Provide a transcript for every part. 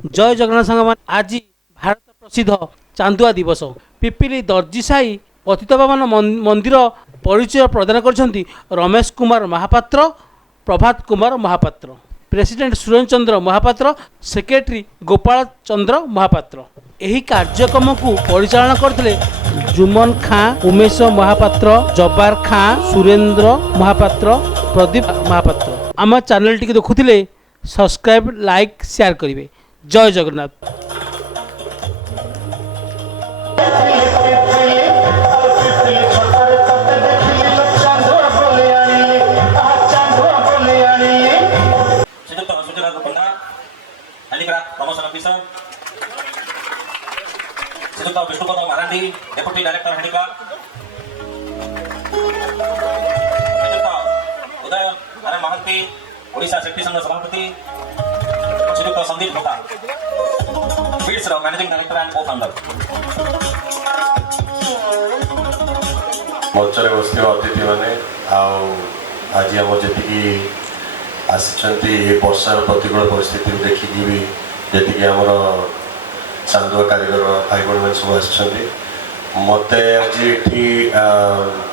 जय जगन्नाथ संग आज भारत प्रसिद्ध चांदुआ दिवस पिपिली दर्जी साही पतितपावन मंदिर परिचय प्रदान कर रमेश कुमार महापात्र प्रभात कुमार महापात्र प्रेसिडेंट सुरेन्द्र चंद्र महापात्र सेक्रेटरी गोपाल चंद्र महापात्र ଏହି କାର୍ଯ୍ୟକ୍ରମକୁ ପରିଚାଳନା କରିଥିଲେ जुमन खां उमेश महापात्र जब्बार खां सुरेंद्र महापात्र प्रदीप महापात्र आम चैनल टी देखुले सब्सक्राइब लाइक शेयर करेंगे। जय Jagannath. Vishnupada Maharani deputy director handicraft Uday Narayan Mohanty Odisha शिल्पी संघ सभापति श्रीयुक्त Sandeep Bhoka beads managing director and co founder मंचर बस अतिथि मैंने आज आम जी आसी वर्षार प्रतिकूल परिस्थिति देखिकी भी जी आमर चांदुआ कारीगर भाई भाई मैंने सब आसछन्ति मते आज एठी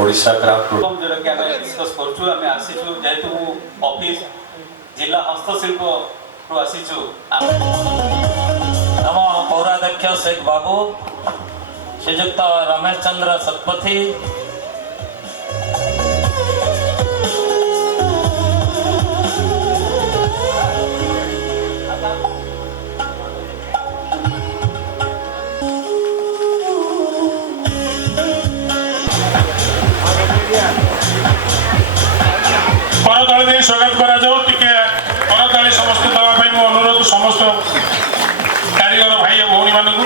ओडिशा क्राफ्ट जोरा कि आमे डिस्कस करछु आमे आसीछु जेतु ऑफिस जिला हस्तशिल्प रु आसीछु नम पौराध्यक्ष शेख बाबू श्रीयुक्त रमेश चंद्र सतपथी स्वागत करा जाओ टिके करताली समस्त दवा पाई मो अनुरोध समस्त कारीगर भाई और भौणी मानकु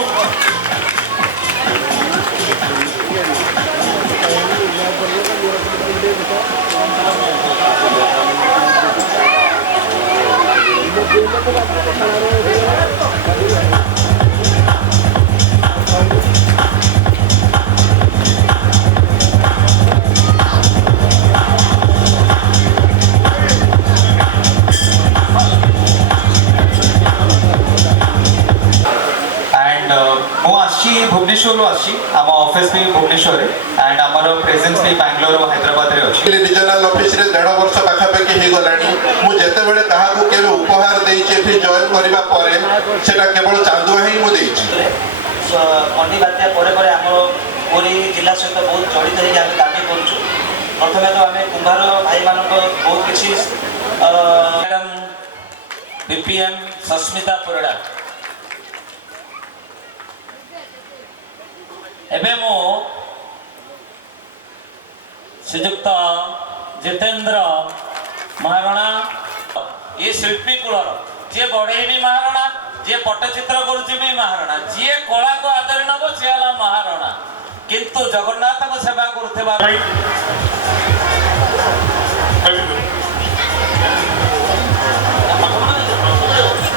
भुवनेश्वर आम ऑफिस भी भुवनेश्वर एंड आमर प्रेजेंस भी बैंगलोर और हैदराबाद रे अछि डिविजनल ऑफिस रे 1.5 वर्ष पाखापाखि हो गलानी मु जेते बेले काहाकू केबे उपहार देइछे फिर जॉइन करबा परे सेटा केवल चांदुआ ही मु देइछे मनी बात्या परे परे हमर पूरी जिला सहित बहुत जड़ित होई हम दाबी करछु प्रथमे तो हमें कुंभार भाई मानक बहुत किछि मैडम बीपीएम सस्मिता परिडा एबे मो श्रीयुक्त जितेंद्र महाराणा ये शिल्पी कूलर जी गढ़े भी महाराणा जी पट्टचित्र करुच्ची भी महाराणा जी कला को आदरी नब सी है महाराणा किंतु जगन्नाथ को सेवा करुवा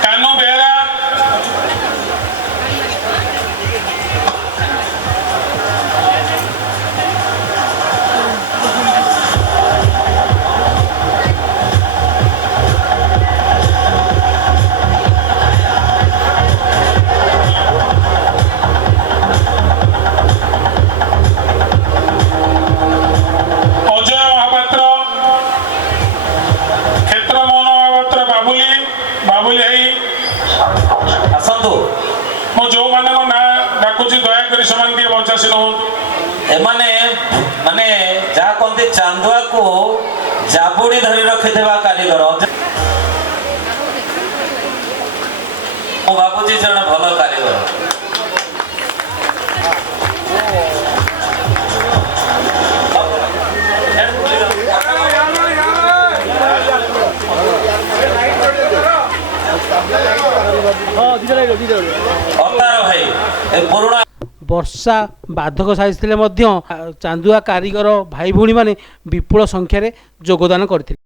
कानो बेरा माने जहाँ कहते चांदुआ को जाबुड़ी धरी रखि कारीगर मु भावुची जन भल कारीगर भाई पुराणा वर्षा बाधक साजिले चांदुआ कारीगर भाई भौणी माने विपुल संख्यार योगदान करथिले।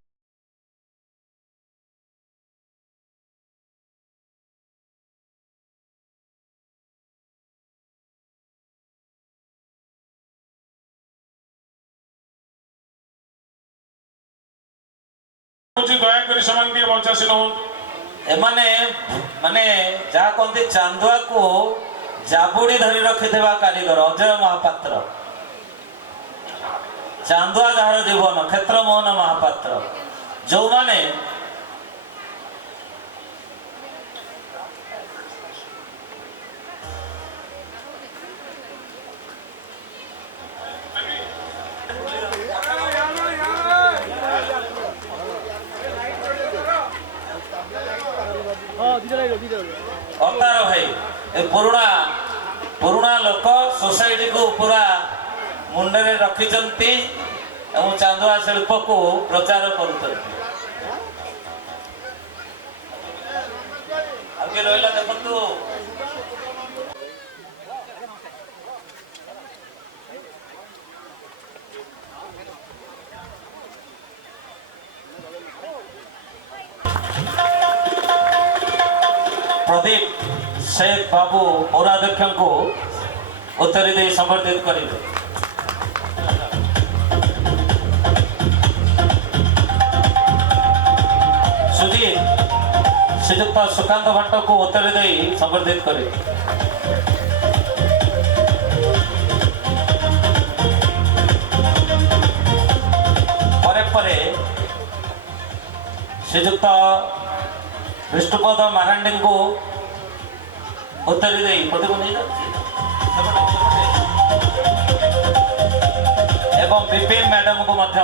दयाकोरी समान दिए 85 न ଏମାନେ ମାନେ ଯାହା କହନ୍ତି ଚାନ୍ଦୁଆକୁ ଜାବୁଡ଼ି ଧରି ରଖିଥିବା କାରିଗର ଅଜୟ ମହାପାତ୍ର, ଚାନ୍ଦୁଆ ଯାହାର ଜୀବନ କ୍ଷେତ୍ରମୋହନ ମହାପାତ୍ର, ଯୋଉମାନେ ଅତାର ଭାଇ ଏ ପୁରୁଣା ଲୋକ ସୋସାଇଟିକୁ ପୁରା ମୁଣ୍ଡରେ ରଖିଛନ୍ତି ଏବଂ ଚାନ୍ଦୁଆ ଶିଳ୍ପକୁ ପ୍ରଚାର କରୁଛନ୍ତି। ଆଉ କିଏ ରହିଲା ଦେଖନ୍ତୁ। प्रदीप शेख बाबू पौराध्यक्ष को उत्तरी दे संबर्धित करेंगे। सुजीत श्रीजुक्त सुकांत भट्ट को उत्तरी दे संबर्धित करेंगे। परे परे श्रीजुक्त विष्णुपद मारांडी को उत्तरी दे एवं विपिन मैडम को मध्य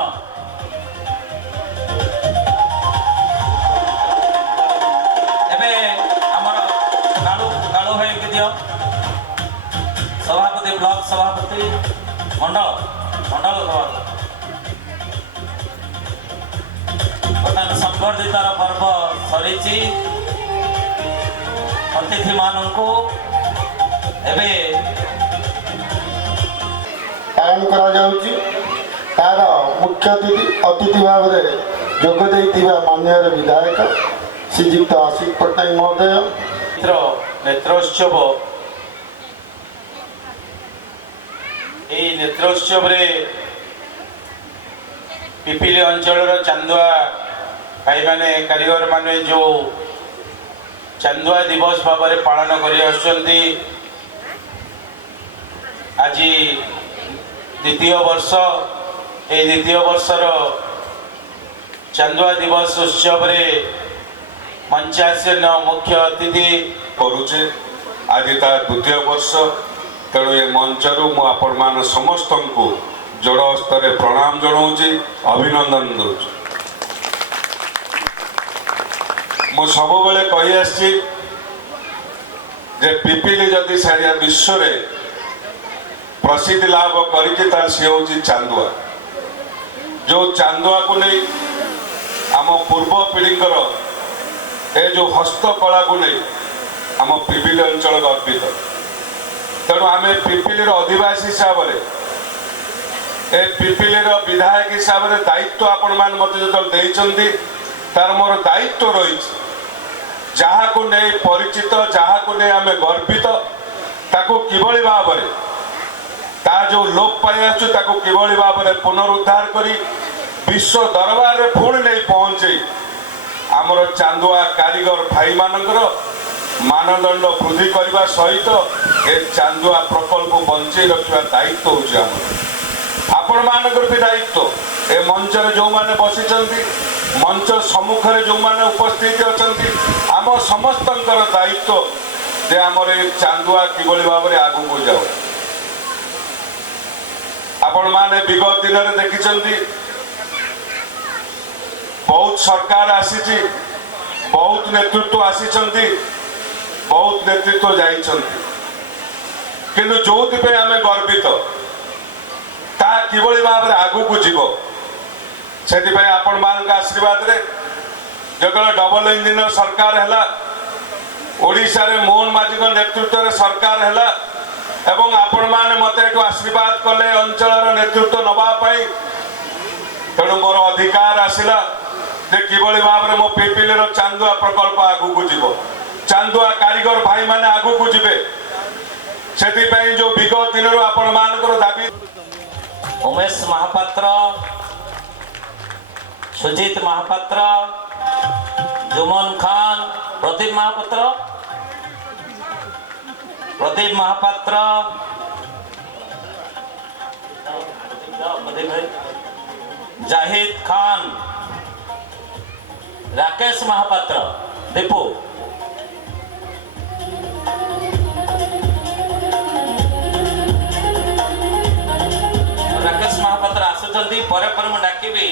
कालू भाई के दियो सभापति ब्लॉक सभापति मंडल सभापति बर्तमान संबर्धितार पर्व सरी अतिथि मानू पालन करा तार मुख्य अतिथि भाव में जोग माननीय विधायक श्रीजुक्त आशीष पट्टनायक महोदय नेत्रोत्सव नेत्रोत्सव पिपिली अंचल चांदुआ भाई माने कारीगर माने जो चांदुआ दिवस भाव में पालन कर आज द्वितीय वर्ष ए द्वितीय वर्षर चांदुआ दिवस उत्सव रे मंचासीन मुख्य अतिथि करुचे आज तार द्वितीय वर्ष तेणु ये मंचरू मुझे समस्त को जोड़ स्तर प्रणाम जनाऊँगी अभिनंदन दूची मु सब बेले कही आसी पिपिली जदि सारा विश्व रे प्रसिद्धि लाभ करी चांदुआ जो चांदुआ को नहीं आम पूर्व पीढ़ीकर ए जो हस्तकला को नहीं आम पिपिली अंचल गर्वित तेणु आम पिपिली अधिवासी हिसाब से ए पिपिली विधायक हिसाब से दायित्व आपण मान मत जो देइचंदी तार मोर दायित्व रही जहाँ को नहीं परिचित जहाँ को नहीं आम गर्वित ताको किभली भाव में ता जो लोप पाई आसु किभली भाव में पुनरुद्धार करी विश्व दरबार में पुणी नहीं पहुँचे आमर चांदुआ कारीगर भाई मानकर मानदंड वृद्धि करने सहित ए चांदुआ प्रकल्प बंचे रखा दायित्व होची आपण मानकर भी दायित्व ए मंचर जो माने बसिचंती मंच सम्मुखरे जो माने उपस्थित अछंती आम समस्तंकर दायित्व जे आमर ए चांदुआ किभली भाव में आगु को जाओ आपण माने विगत दिन में देखिचंती बहुत सरकार आसी बहुत नेतृत्व आसी बहुत नेतृत्व जाइछंती किंतु जो आम गर्वित ता किभली भाव में आगु को जीव से आपण मान आशीर्वाद रे जो डबल इंजिन सरकार है ओडिशा रे मोहन माझी नेतृत्व रे सरकार है एवं आपण माने मते एटू आशीर्वाद कले अंचल नेतृत्व नवा पाई तेणु मोर अधिकार आसिला जे किभली भाव में मो पिपिली चांदुआ प्रकल्प आगु को जीव चांदुआ कारीगर भाई माने आगु को जीवे से जो विगत दिन आपण मानकर दाबी उमेश महापात्र सुजीत महापात्र जुमन खान प्रदीप महापात्र जाहिद खान राकेश महापात्र दीपू राकेश महापात्र आसुचंती परे परे मु डाकिबी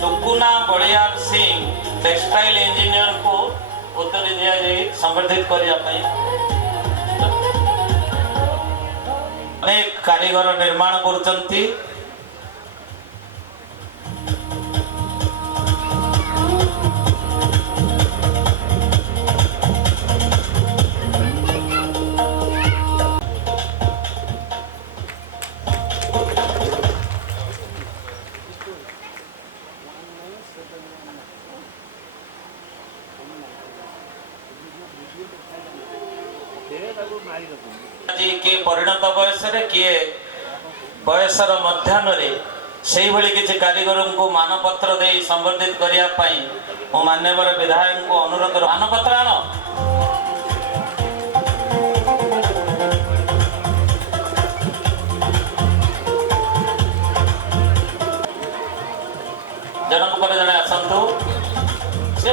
टुकुना बलियार सिंह टेक्सटाइल इंजीनियर को उत्तर दिया जाए संवर्धित करने अनेक कारीगर निर्माण करुचंती किए परिणत बयस किए बयसर मध्याह्न से भली किसी कारीगर को मानपत्र दे संवर्धित करने मान्यवर विधायक को अनुरोध मानपत्र आण जनक पर जड़े आसतु से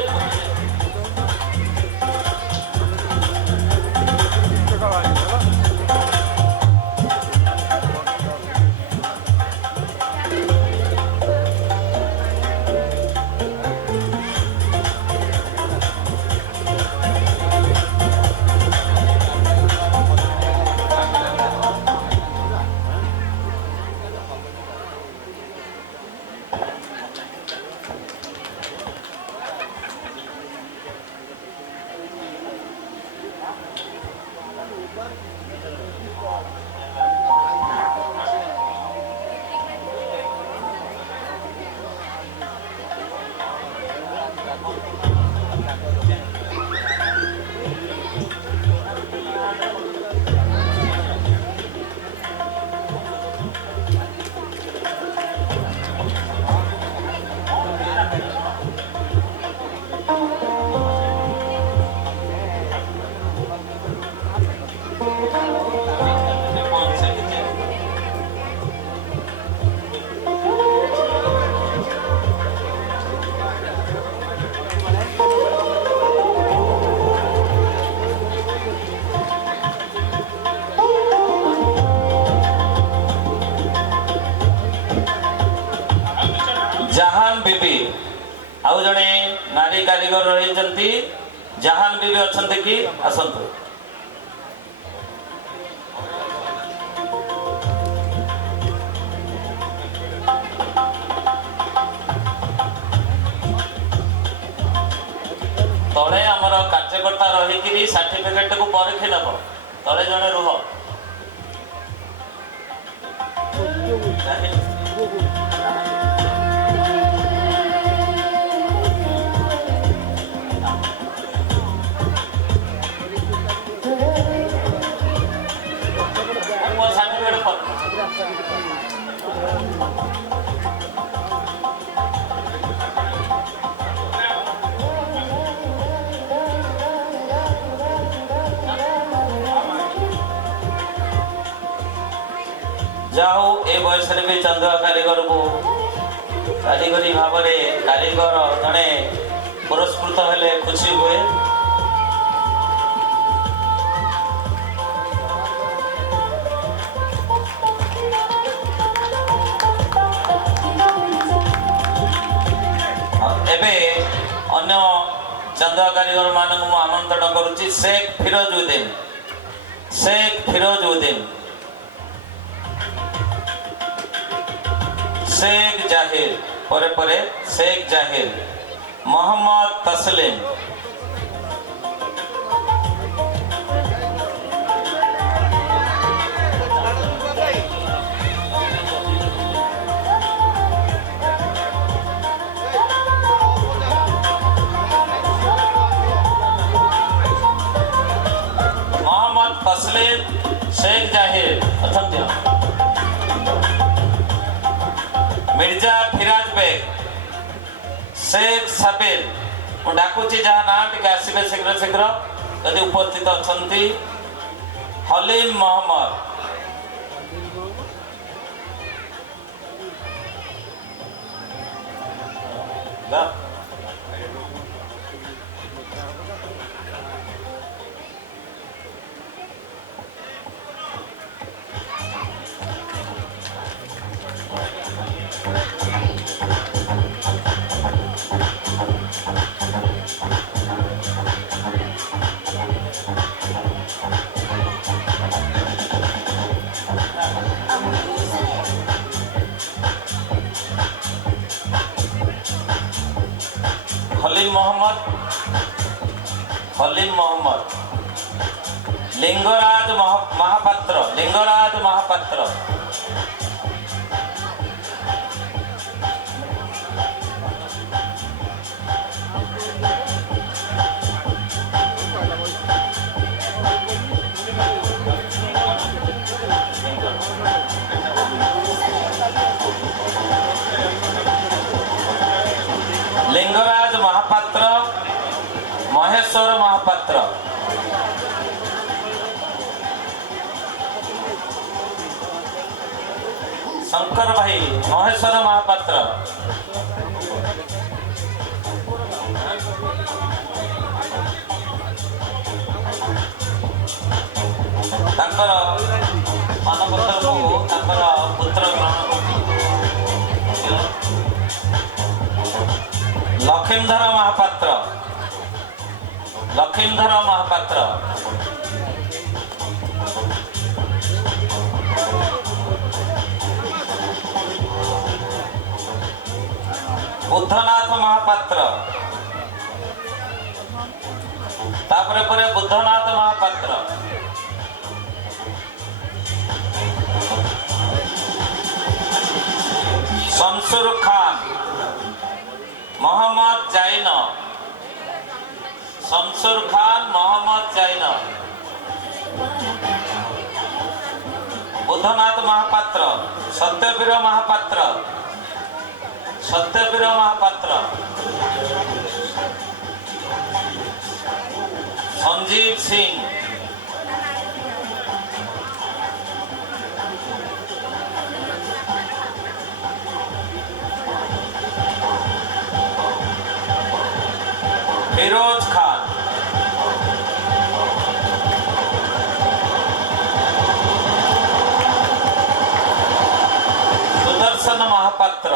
जहान बीबी आउ जड़े नारी कारीगर रही जहान बीबी अच्छा कि आसतु तले आमर कार्यकर्ता रही सर्टिफिकेट को परीक्षी नब तले जड़े रुह जाऊ ए बयस भी चंदुआ कारीगर को कारीगरी भाव में कारीगर जड़े पुरस्कृत हेले खुशी हुए एबे अन्य चंदुआ कारीगर मान आमंत्रण करुच्ची शेख फिरोजुद्दीन शेख जाहिर परे परे शेख जाहिर मोहम्मद तस्लीम शेख जाहिर अथंत्य मिर्जा फिराज बेग शेख साबिर ମୁଁ ଡାକୁଛି ଯାହା ନା ଟିକେ ଆସିବେ ଶୀଘ୍ର ଶୀଘ୍ର ଯଦି ଉପସ୍ଥିତ ଅଛନ୍ତି। ହଲିମ ମହମ୍ମଦ, হলিম মোহাম্মদ, হলিম মোহাম্মদ, লিঙ্গরাজ মহাপাত্র, লিঙ্গরাজ মহাপাত্র, লিঙ্গরাজ মহাপাত্র, মহেশ্বর মহাপাত্র, শঙ্কর ভাই, মহেশ্বর মহাপাত্র, ତାଙ୍କର ମାନପତ୍ରକୁ ତାଙ୍କର ପୁତ୍ର ଗ୍ରହଣ କରୁଛନ୍ତି। লক্ষিমধর মহাপাত্র, লক্ষিমধর মহাপাত্র, বুদ্ধনাথ মহাপাত্র, তারপরে পরে বুদ্ধনাথ মহাপাত্র, শমসুর খান, মোহাম্মদ জাইন, শমসুর খান, মোহাম্মদ জাইন, বুদ্ধনাথ মহাপাত্র, সত্যবীর মহাপাত্র, সত্যবীর মহাপাত্র, সঞ্জীব সিং, ফিরোজ খান, সুদর্শন মহাপাত্র,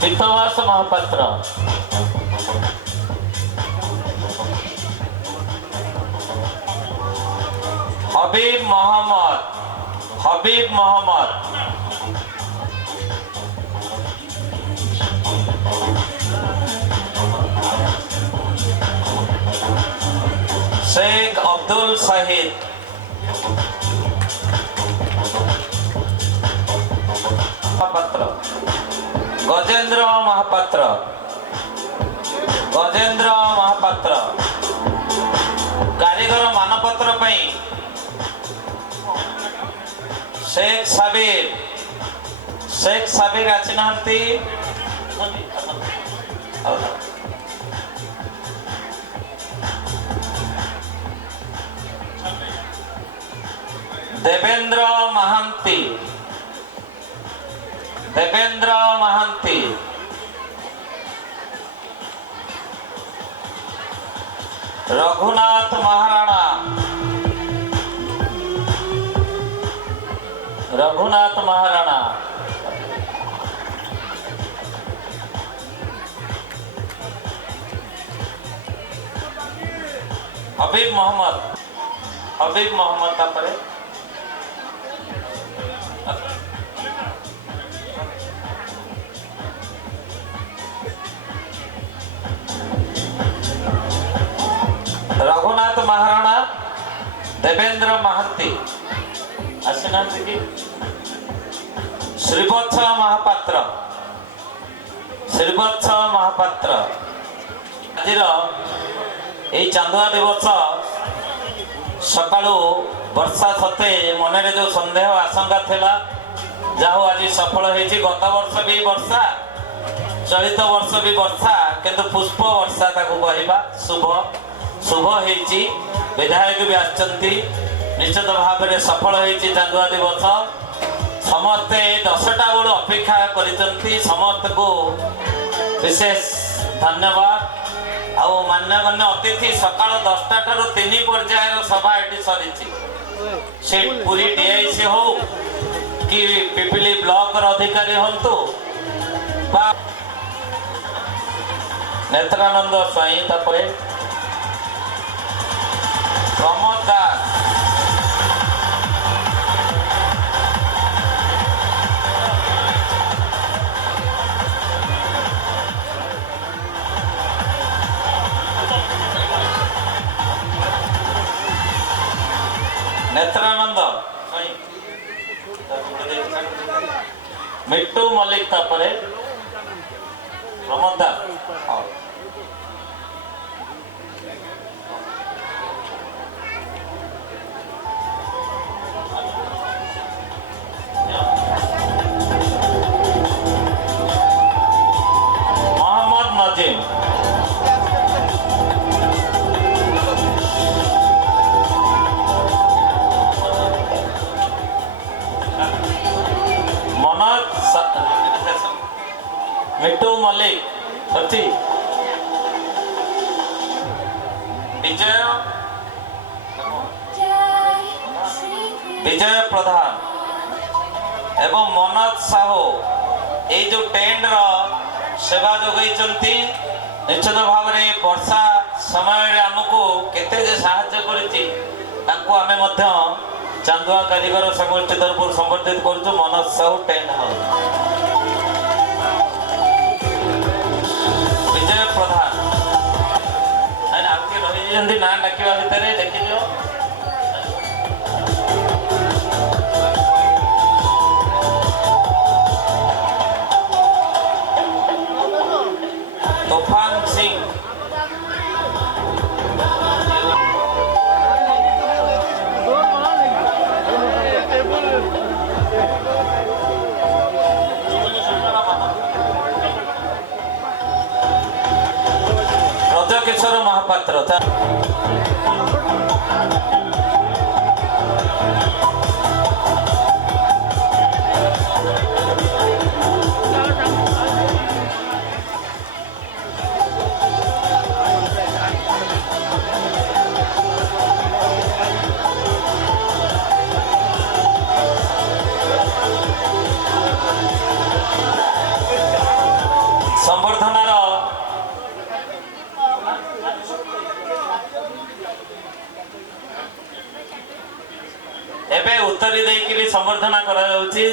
পিতবাস মহাপাত্র, হবিব মোহাম্মদ, হবিব মোহাম্মদ, শেখ আব্দুল শাহিদ, মহাপাত্র, গজেন্দ্র মহাপাত্র, গজেন্দ্র মহাপাত্র, কারিগর মানপত্র পাই শেখ সাবির, শেখ সাবির আছি নাহান্তি, দেবেন্দ্র মহান্তি, দেবেন্দ্র মহান্তি, রঘুনাথ মহারাণা, রঘুনাথ মহারাণা, হবিব মোহাম্মদ, হবিব মোহাম্মদ, তারপরে রঘুনাথ মহারাণা, দেবেন্দ্র মাহান্তি আসিনাহান্তি কি, শ্রীবৎস মহাপাত্র, শ্রীবৎস মহাপাত্র। ଆଜିର ଏହି ଚାନ୍ଦୁଆ ଦିବସ ସକାଳୁ ବର୍ଷା ସତେ ମନରେ ଯୋଉ ସନ୍ଦେହ ଆଶଙ୍କା ଥିଲା ଯାହା ହଉ ଆଜି ସଫଳ ହେଇଛି। ଗତ ବର୍ଷ ବି ବର୍ଷା, ଚଳିତ ବର୍ଷ ବି ବର୍ଷା, କିନ୍ତୁ ପୁଷ୍ପ ବର୍ଷା ତାକୁ କହିବା ଶୁଭ ହେଇଛି। ବିଧାୟକ ବି ଆସିଛନ୍ତି, ନିଶ୍ଚିତ ଭାବରେ ସଫଳ ହେଇଛି ଚାନ୍ଦୁଆ ଦିବସ। ସମସ୍ତେ 10ଟା ବେଳୁ ଅପେକ୍ଷା କରିଛନ୍ତି, ସମସ୍ତଙ୍କୁ ବିଶେଷ ଧନ୍ୟବାଦ। ଆଉ ମାନ୍ୟଗଣ୍ୟ ଅତିଥି ସକାଳ 10ଟା ଠାରୁ 3 ପର୍ଯ୍ୟାୟର ସଭା ଏଠି ସରିଛି। ସେ ପୁରୀ DIC ହଉ କି ପିପିଲି ବ୍ଲକର ଅଧିକାରୀ ହୁଅନ୍ତୁ ବା ନେତ୍ରାନନ୍ଦ ସ୍ୱାଇଁ, ତାପରେ ପ୍ରମୋଦ ଦାସ, ନେତ୍ରାନନ୍ଦ ସ୍ୱାଇଁ, ମିଟୁ ମଲ୍ଲିକ, ତାପରେ ପ୍ରମୋଦ ଦାସ। মোহাম্মদ নজিম, মনোজ মিটু মল্লিক, সত্যি ବିଜୟ ପ୍ରଧାନ ଏବଂ ମନୋଜ ସାହୁ ଏଇ ଯୋଉ ଟେଣ୍ଟର ସେବା ଯୋଗାଇଛନ୍ତି। ନିଶ୍ଚିତ ଭାବରେ ବର୍ଷା ସମୟରେ ଆମକୁ କେତେ ଯେ ସାହାଯ୍ୟ କରିଛି ତାଙ୍କୁ ଆମେ ମଧ୍ୟ ଚାନ୍ଦୁଆ କାରିଗର ସଂଗଠନ ତରଫରୁ ସମ୍ବର୍ଦ୍ଧିତ କରୁଛୁ। ମନୋଜ ସାହୁ ଟେଣ୍ଟ ହାଉସ୍, ବିଜୟ ପ୍ରଧାନ ଆଉ କିଏ ରହିଯାଇଛନ୍ତି ନାଁ ଡାକିବା ଭିତରେ ଦେଖିଦିଅ। तूफान सिंह, ब्रजकिशोर महापात्र, ସମ୍ବର୍ଦ୍ଧନାର ଏବେ ଉତ୍ତରୀ ଦେଇକିରି ସମ୍ବର୍ଦ୍ଧନା କରାଯାଉଛି।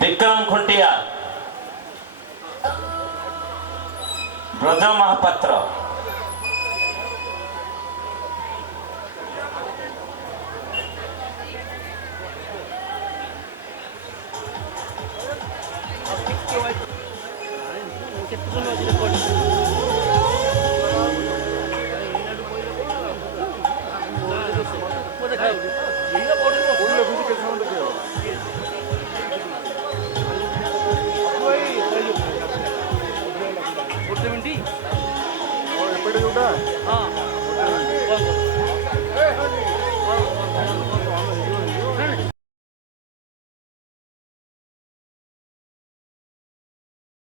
ବିକ୍ରମ ଖୁଣ୍ଟିଆ, ବ୍ରଜ ମହାପାତ୍ର, ହଁ